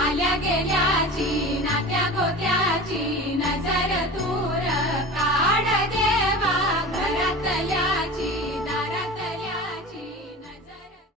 आल्या गेल्याची नात्या